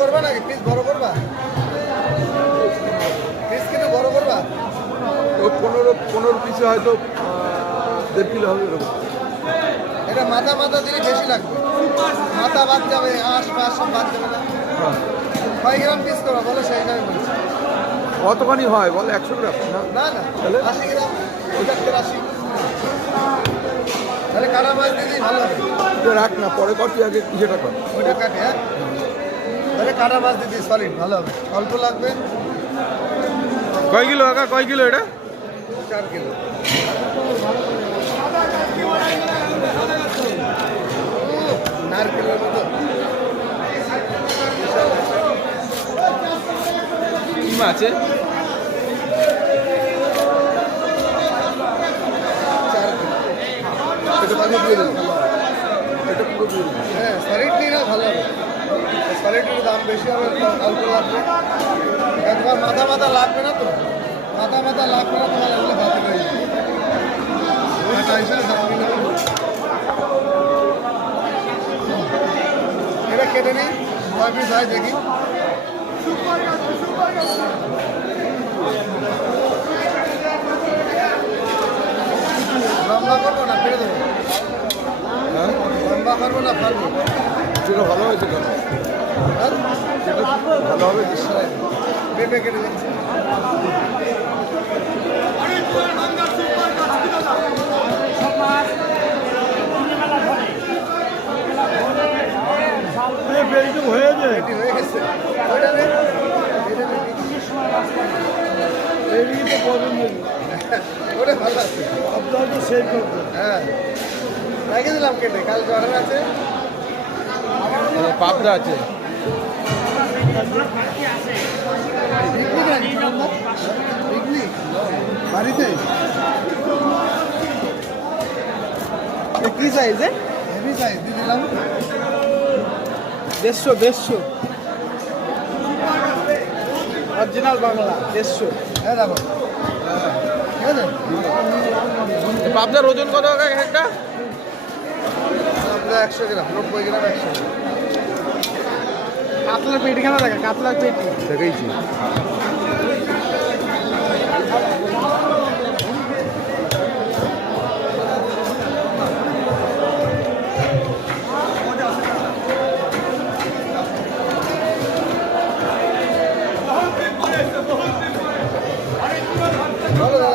করবা নাকি? পিস বড় করবা? পিস কিন্তু বড় করবা? ও 15 পিসে হয়তো 1.5 কিলো হবে এরকম। এটা মাথা মাথা দিলে বেশি লাগবে, মাথা বাদ যাবে, আঁশ পাশ সব বাদ যাবে না। হ্যাঁ। কয় গ্রাম পিস করবা বলো, সেই হিসাবে বলছি। কতখানি হয় বল? 100 গ্রাম না? না না, তাহলে 80 গ্রাম, 80। তাহলে কাটা মাছ দিলেই ভালো হবে। এটা রাখ না, পরে কর, তুই আগে কিসেটা কর। ওইটা কাটে, হ্যাঁ তাহলে কাটা মাছ দিদি সলিড ভালো হবে। অল্প লাগবে, কয় কিলো কাকা, কয় কিলো এটা? 4 কিলো। নারকেলের মতো কি মাছ আছে? 4 কিলো। এটা পানি দিয়ে দেবো, এটা পুরো দিয়ে দেবো। হ্যাঁ সলিড নিলে ভালো হবে, সলিডের দাম বেশি হবে, অল্প লাগবে। একবার মাথা মাথা লাগবে না তো, মাথা মাথা লাগবে না তোমার, এগুলো ভাতে হয়ে যাবে। কাটা হিসেবে দাম নিলে হবে। এটা কেটে নিই, 9 পিস হয় দেখি। লম্বা করবো না ফেলে দেবো? হ্যাঁ, লম্বা করবো না ফালবো? সেটা ভালো হয়েছে কেন? হ্যাঁ সেটা ভালো হবে বেশি। পেঁপে কেটে দিচ্ছি। রেডি হয়ে গেছে। ওইটা নে, এটা নে। ওটা ভালো আছে। হ্যাঁ রেখে দিলাম কেটে, কাল অর্ডার আছে। পাবদা আছে। বিক্রি নাকি? বিক্রি বাড়িতে কি সাইজে? হেভি সাইজ দিয়ে দিলাম। 150 অরিজিনাল বাংলা 150। হ্যাঁ দেখো, ঠিক আছে। পাবদার ওজন কত কাকা একটা? আপনার 100 গ্রাম, 90 গ্রাম, 100 গ্রাম। কাতলার পেটি খেলা দেখা, কাতলার পেটি দেখেইছি।